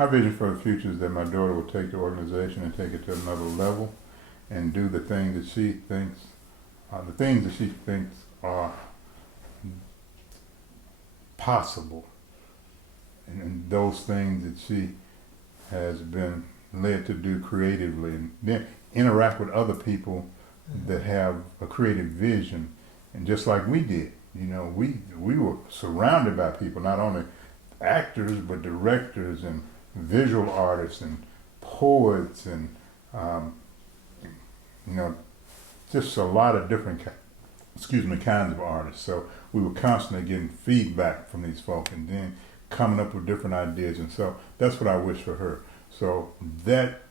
My vision for the future is that my daughter will take the organization and take it to another level, and do the things that she thinks are possible, and those things that she has been led to do creatively, and then interact with other people that have a creative vision, and just like we did, we were surrounded by people, not only actors but directors and visual artists and poets and you know just a lot of different kinds of artists. So we were constantly getting feedback from these folk, and then coming up with different ideas. And so that's what I wish for her. So that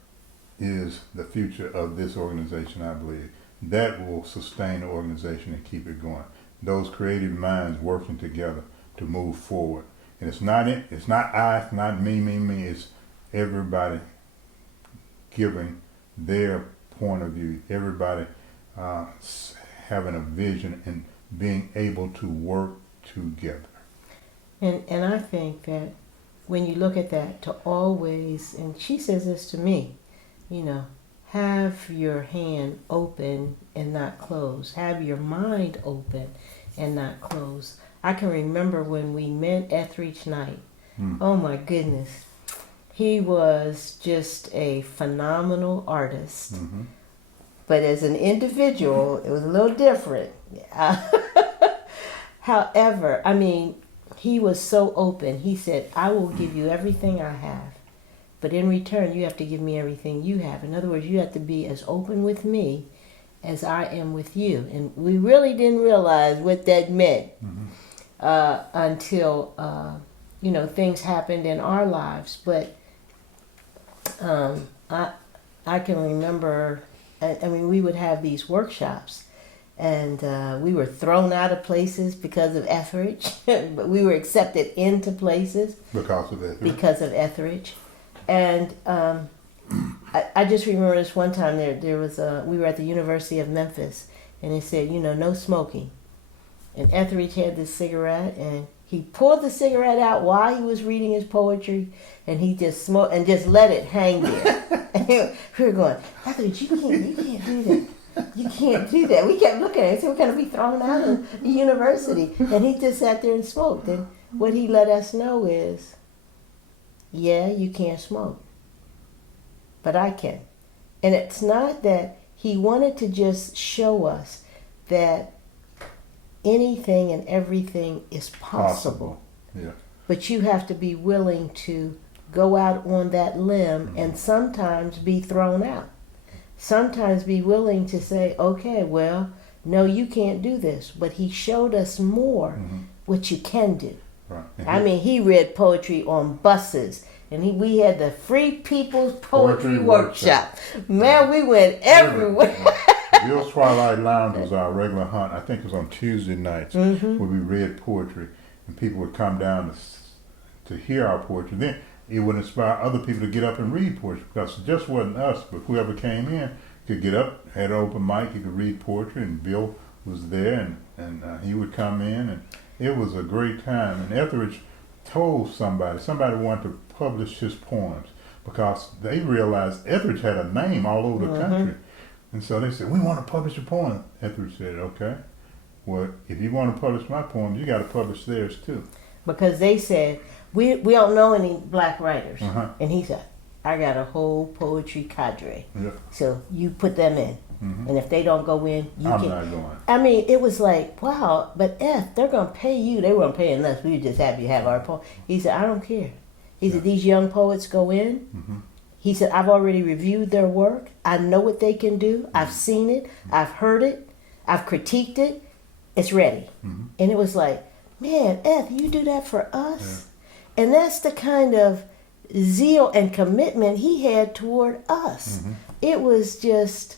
is the future of this organization, I believe. That will sustain the organization and keep it going. Those creative minds working together to move forward. And it's not I, it's not me. It's everybody giving their point of view. Everybody having a vision and being able to work together. And I think that when you look at that, to always, and she says this to me, have your hand open and not closed. Have your mind open and not closed. I can remember when we met Ethridge Knight. Oh my goodness. He was just a phenomenal artist. Mm-hmm. But as an individual, it was a little different. However, he was so open. He said, I will give you everything I have, but in return, you have to give me everything you have. In other words, you have to be as open with me as I am with you. And we really didn't realize what that meant until, things happened in our lives. But I can remember, we would have these workshops. And we were thrown out of places because of Ethridge, but we were accepted into places because of Ethridge. And I just remember this one time there was we were at the University of Memphis, and they said, no smoking. And Ethridge had this cigarette, and he pulled the cigarette out while he was reading his poetry, and he just smoked and just let it hang there. And we were going, Ethridge, you can't do that. You can't do that. We kept looking at it. So we're going to be thrown out of the university. And he just sat there and smoked. And what he let us know is, yeah, you can't smoke, but I can. And it's not that he wanted to just show us that anything and everything is possible. Yeah. But you have to be willing to go out on that limb and sometimes be thrown out. Sometimes be willing to say, okay, well, no, you can't do this. But he showed us more what you can do. Right. He read poetry on buses. And we had the Free People's Poetry Workshop. Man, we went everywhere. Bill's Twilight Lounge was our regular hunt. I think it was on Tuesday nights where we read poetry. And people would come down to hear our poetry. Then it would inspire other people to get up and read poetry, because it just wasn't us, but whoever came in could get up, had an open mic, he could read poetry, and Bill was there, and he would come in, and it was a great time. And Ethridge told somebody wanted to publish his poems, because they realized Ethridge had a name all over the country. And so they said, we want to publish a poem. Ethridge said, okay, well, if you want to publish my poems, you got to publish theirs too. Because they said, we don't know any black writers. And he said, I got a whole poetry cadre. Yeah. So you put them in. And if they don't go in, I'm can. not going. It was like, wow, but they're going to pay you. They weren't paying us. We were just happy to have our poem. He said, I don't care. He said, these young poets go in. He said, I've already reviewed their work. I know what they can do. I've seen it. I've heard it. I've critiqued it. It's ready. And it was like, man, Eth, you do that for us? Yeah. And that's the kind of zeal and commitment he had toward us. It was just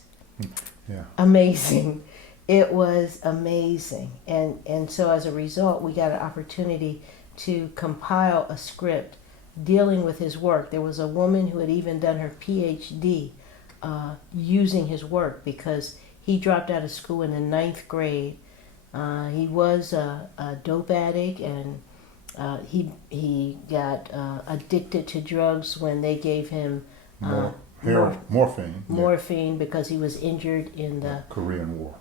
amazing. It was amazing. And so as a result, we got an opportunity to compile a script dealing with his work. There was a woman who had even done her PhD using his work, because he dropped out of school in the 9th grade. He was a dope addict, and He got addicted to drugs when they gave him morphine. Morphine because he was injured in the Korean War.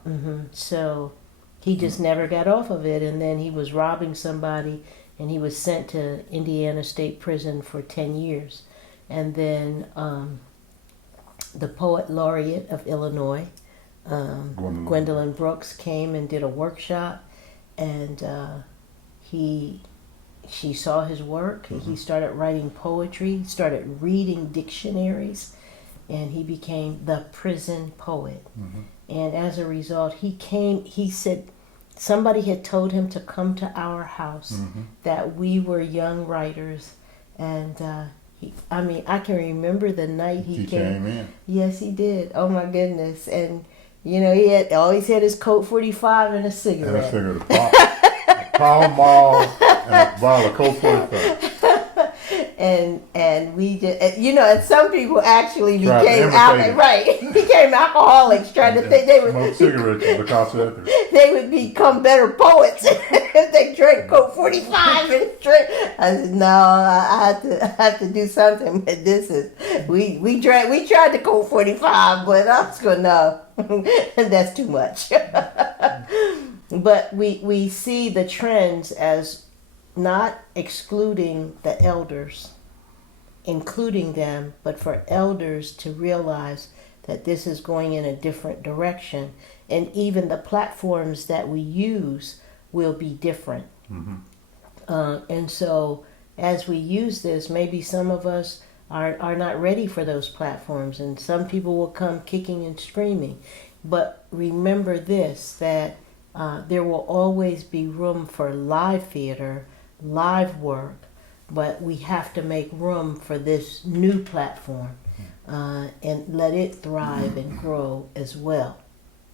So he just never got off of it, and then he was robbing somebody, and he was sent to Indiana State Prison for 10 years. And then the poet laureate of Illinois, Gwendolyn Brooks, came and did a workshop, and she saw his work. He started writing poetry, started reading dictionaries, and he became the prison poet. And as a result, he said somebody had told him to come to our house, that we were young writers. And I can remember the night he came in. Yes, he did. Oh my goodness. And he always had his Colt 45 and a cigarette. And a cigarette. Pall Mall and a bottle of Colt 45. And we just, and some people actually became alcoholics, trying to think they would smoke cigarettes because of that. They would become better poets if they drank Coke 45 and drink. I said, no, I have to do something. But this is we tried the Coke 45, but I was going no, that's too much. But we see the trends as not excluding the elders, including them, but for elders to realize that this is going in a different direction, and even the platforms that we use will be different. And so as we use this, maybe some of us are not ready for those platforms, and some people will come kicking and screaming. But remember this, that there will always be room for live theater, live work, but we have to make room for this new platform and let it thrive and grow as well.